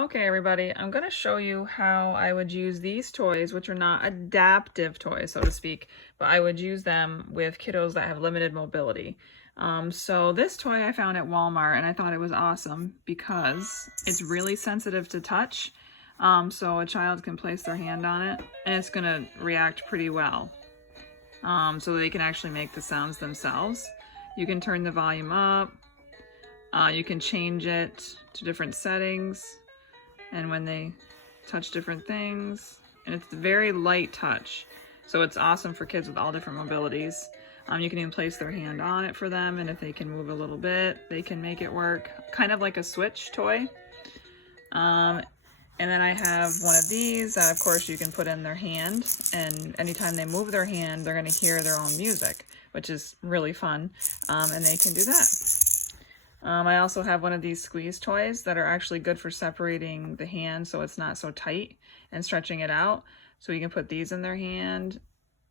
Okay, everybody, I'm going to show you how I would use these toys, which are not adaptive toys, so to speak, but I would use them with kiddos that have limited mobility. So this toy I found at Walmart, and I thought it was awesome because it's really sensitive to touch. So a child can place their hand on it, and it's going to react pretty well. So they can actually make the sounds themselves. You can turn the volume up. You can change it to different settings. And when they touch different things, and it's very light touch, so it's awesome for kids with all different mobilities. You can even place their hand on it for them, and if they can move a little bit, they can make it work, kind of like a Switch toy. And then I have one of these that, of course, you can put in their hand, and anytime they move their hand, they're going to hear their own music, which is really fun, and they can do that. I also have one of these squeeze toys that are actually good for separating the hand so it's not so tight and stretching it out. So you can put these in their hand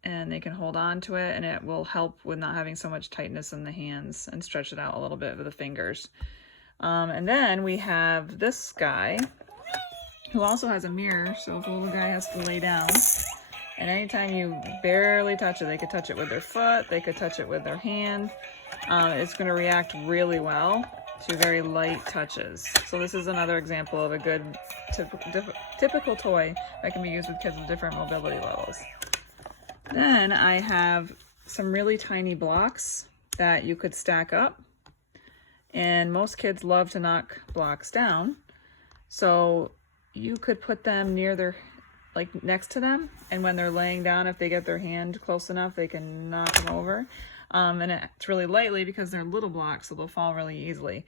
and they can hold on to it, and it will help with not having so much tightness in the hands and stretch it out a little bit with the fingers. And then we have this guy who also has a mirror, so if the little guy has to lay down, and anytime you barely touch it, they could touch it with their foot, they could touch it with their hand. It's going to react really well to very light touches. So this is another example of a good typical toy that can be used with kids with different mobility levels. Then I have some really tiny blocks that you could stack up. And most kids love to knock blocks down. So you could put them near their, like next to them, and when they're laying down, if they get their hand close enough, they can knock them over. And it's really lightly because they're little blocks, so they'll fall really easily.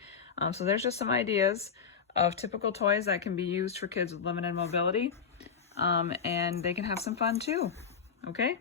So there's just some ideas of typical toys that can be used for kids with limited mobility, and they can have some fun too. Okay?